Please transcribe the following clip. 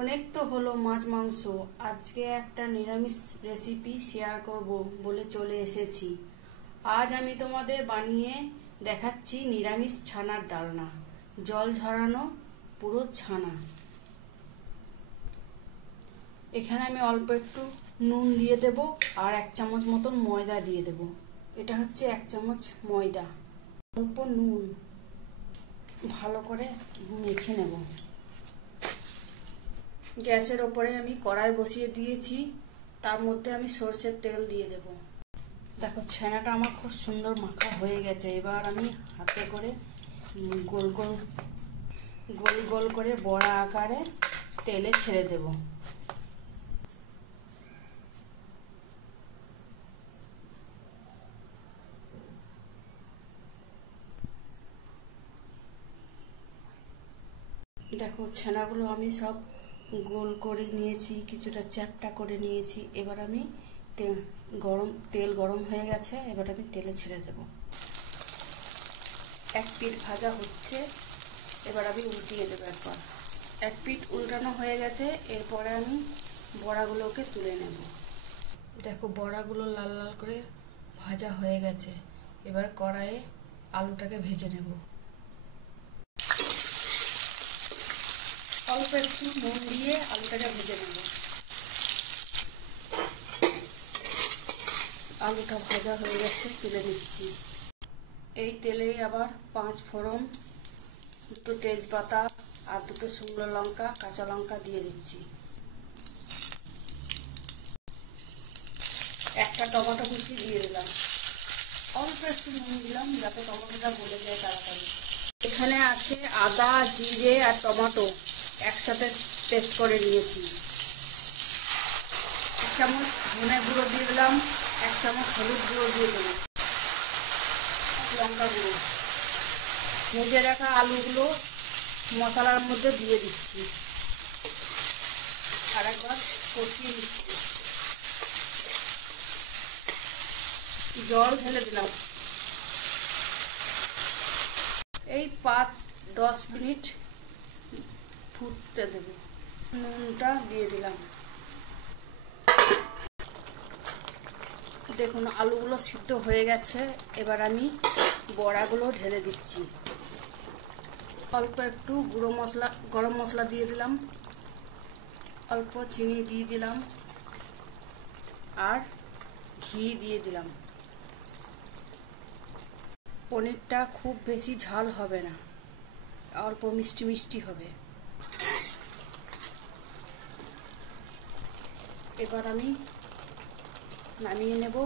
অনেক তো হলো মাছ মাংস, আজকে একটা নিরামিষ রেসিপি শেয়ার করব বলে চলে এসেছি। আজ আমি তোমাদের বানিয়ে দেখাচ্ছি নিরামিষ ছানার ডালনা, জল ঝরানো পুরো ছানা। এখানে আমি অল্প একটু নুন দিয়ে দেব আর 1 চামচ মতন ময়দা দিয়ে দেব। এটা হচ্ছে 1 চামচ ময়দা, অল্প নুন, ভালো করে মেখে নেব। গ্যাসের ওপরে আমি কড়াই বসিয়ে দিয়েছি, তার মধ্যে আমি সরষের তেল দিয়ে দেব। দেখো ছানাটা আমার খুব সুন্দর মাখা হয়ে গেছে। এবার আমি হাতে করে গোল গোল গোল গোল করে বড়া আকারে তেলে ছেড়ে দেব। দেখো ছানাগুলো আমি সব গোল করে নিয়েছি, কিছুটা চ্যাপ্টা করে নিয়েছি। এবার আমি তেল গরম হয়ে গেছে, এবার আমি তেলে ছেড়ে দেব। এক পিঠ ভাজা হচ্ছে, এবার আমি উল্টিয়ে দেবো একবার। এক পিঠ উল্টানো হয়ে গেছে, এরপরে আমি বড়াগুলোকে তুলে নেব। দেখো বড়াগুলো লাল লাল করে ভাজা হয়ে গেছে। এবার কড়াইয়ে আলুটাকে ভেজে নেব। অল্প একটু নুন দিয়ে আলুটাকে ভেজে নেব। আলুটা ভাজা হয়ে গেছে, তুলে দিচ্ছি। এই তেলেই আবার 5 ফোড়ন, 2 তেজপাতা আর 2 শুকনো লঙ্কা, কাঁচা লঙ্কা দিয়ে দিচ্ছি। একটা টমেটো কুচি দিয়ে দিলাম। অল্প একটু নুন দিলাম যাতে টমেটোটা গলে যায় তাড়াতাড়ি। এখানে আছে আদা, জিরে আর টমেটো একসাথে পেস্ট করে নিয়েছি। 1 চামচ ধনে গুঁড়ো দিয়ে দিলাম, 1 চামচ হলুদ গুঁড়ো দিয়ে দিলাম, লঙ্কা গুঁড়ো। ভেজে রাখা আলুগুলো মশলার মধ্যে দিয়ে দিচ্ছি, আর একবার কষিয়ে দিচ্ছি। জল ঢেলে দিলাম। এই 5-10 মিনিট ফুটতে দেব। নুনটা দিয়ে দিলাম। দেখুন আলুগুলো সিদ্ধ হয়ে গেছে, এবার আমি বড়াগুলো ঢেলে দিচ্ছি। অল্প একটু গরম মশলা দিয়ে দিলাম, অল্প চিনি দিয়ে দিলাম আর ঘি দিয়ে দিলাম। পনিরটা খুব বেশি ঝাল হবে না, অল্প মিষ্টি মিষ্টি হবে। এবার আমি নামিয়ে নেব।